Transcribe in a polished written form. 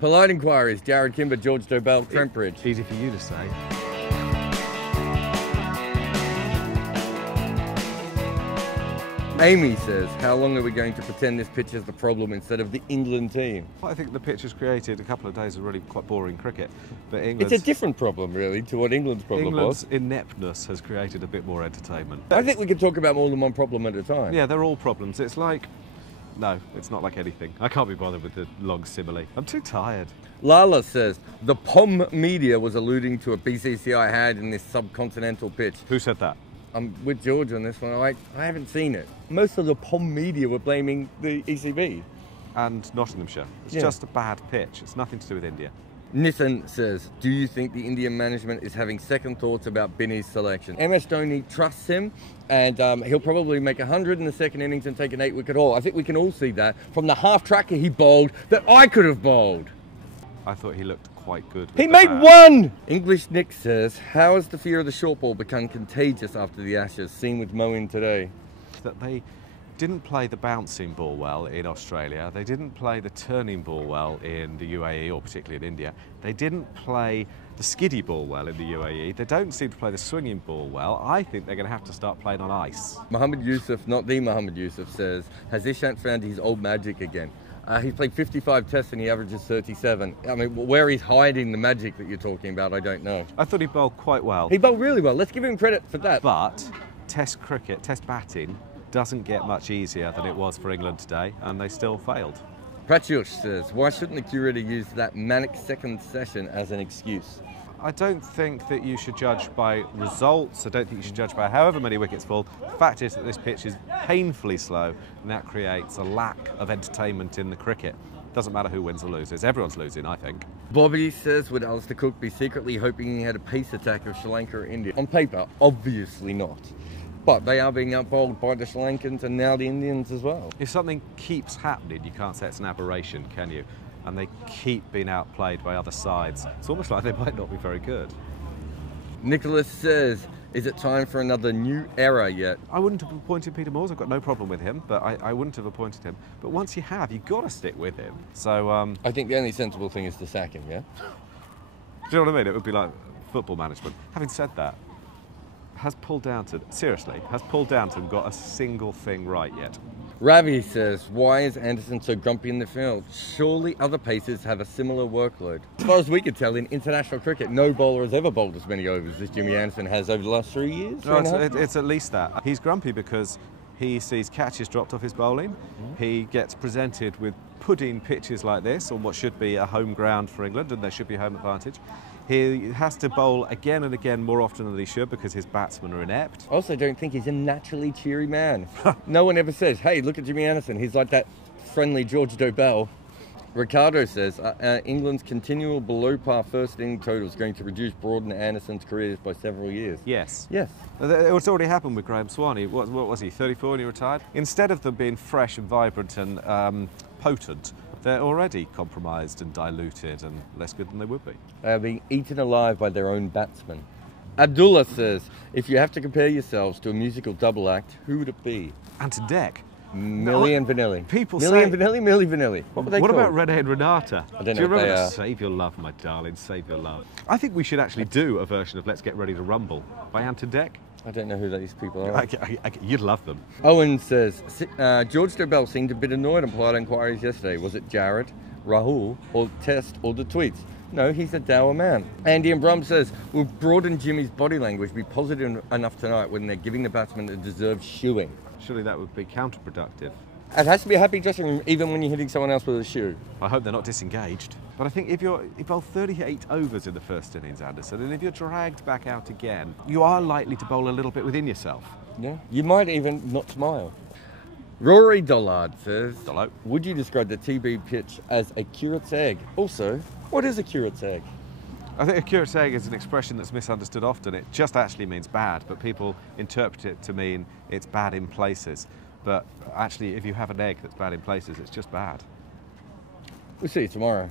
Polite Enquiries, Jared Kimber, George Dobell, Trent Bridge. Easy for you to say. Amy says, how long are we going to pretend this pitch is the problem instead of the England team? I think the pitch has created a couple of days of really quite boring cricket, but It's a different problem, really, to what England's problem was. Ineptness has created a bit more entertainment. I think we could talk about more than one problem at a time. Yeah, they're all problems. It's like... No, it's not like anything. I can't be bothered with the long simile. I'm too tired. Lala says, the POM media was alluding to a BCCI had in this subcontinental pitch. Who said that? I'm with George on this one. I haven't seen it. Most of the POM media were blaming the ECB. And Nottinghamshire. It's just a bad pitch. It's nothing to do with India. Nitin says, do you think the Indian management is having second thoughts about Binny's selection? MS Dhoni trusts him, and he'll probably make 100 in the second innings and take an 8-wicket haul. I think we can all see that from the half-tracker he bowled that I could have bowled. I thought he looked quite good. He made one! English Nick says, how has the fear of the short ball become contagious after the Ashes, seen with Moeen today? That they didn't play the bouncing ball well in Australia. They didn't play the turning ball well in the UAE, or particularly in India. They didn't play the skiddy ball well in the UAE. They don't seem to play the swinging ball well. I think they're going to have to start playing on ice. Mohammed Yusuf, not the Mohammed Yusuf, says, has Ishant found his old magic again? He's played 55 tests and he averages 37. I mean, where he's hiding the magic that you're talking about, I don't know. I thought he bowled quite well. He bowled really well. Let's give him credit for that. But Test cricket, Test batting, doesn't get much easier than it was for England today, and they still failed. Pratyush says, why shouldn't the curator use that manic second session as an excuse? I don't think that you should judge by results. I don't think you should judge by however many wickets fall. The fact is that this pitch is painfully slow, and that creates a lack of entertainment in the cricket. Doesn't matter who wins or loses. Everyone's losing, I think. Bobby says, would Alistair Cook be secretly hoping he had a pace attack of Sri Lanka or India? On paper, obviously not. But they are being outbowled by the Sri Lankans and now the Indians as well. If something keeps happening, you can't say it's an aberration, can you? And they keep being outplayed by other sides. It's almost like they might not be very good. Nicholas says, is it time for another new era yet? I wouldn't have appointed Peter Moores. I've got no problem with him, but I wouldn't have appointed him. But once you have, you've got to stick with him. So I think the only sensible thing is to sack him, yeah? Do you know what I mean? It would be like football management. Having said that, has Paul Downton got a single thing right yet? Ravi says, why is Anderson so grumpy in the field? Surely other pacers have a similar workload. As far as we could tell, in international cricket, no bowler has ever bowled as many overs as Jimmy Anderson has over the last 3 years. No, it's at least that. He's grumpy because he sees catches dropped off his bowling. He gets presented with pudding pitches like this on what should be a home ground for England, and there should be home advantage. He has to bowl again and again more often than he should because his batsmen are inept. I also don't think he's a naturally cheery man. No one ever says, hey, look at Jimmy Anderson. He's like that friendly George Dobell. Ricardo says, England's continual below-par first inning total is going to reduce Broad and Anderson's careers by several years. Yes. Yes. It's already happened with Graham Swanee. What was he, 34 when he retired? Instead of them being fresh and vibrant and potent, they're already compromised and diluted and less good than they would be. They are being eaten alive by their own batsmen. Abdullah says, if you have to compare yourselves to a musical double act, who would it be? And to Deck. Millie and Vanilli. People Millie say... and Vanilli, Millie Vanilli. What were they called? What about Renee and Renata? I don't know. Do you remember they that? Save your love, my darling, save your love. I think we should actually do a version of Let's Get Ready to Rumble by Ant Deck. I don't know who these people are. You'd love them. Owen says, George Dobell seemed a bit annoyed on Polite Enquiries yesterday. Was it Jared, Rahul, or Test, or the tweets? No, he's a dour man. Andy and Brum says, will Broad and Jimmy's body language be positive enough tonight when they're giving the batsman a deserved shoeing? Surely that would be counterproductive. It has to be a happy dressing room even when you're hitting someone else with a shoe. I hope they're not disengaged. But I think if you bowl 38 overs in the first innings, Anderson, and if you're dragged back out again, you are likely to bowl a little bit within yourself. Yeah, you might even not smile. Rory Dollard says, hello. Would you describe the TB pitch as a curate's egg? Also, what is a curate's egg? I think a curate's egg is an expression that's misunderstood often. It just actually means bad, but people interpret it to mean it's bad in places. But actually, if you have an egg that's bad in places, it's just bad. We'll see you tomorrow.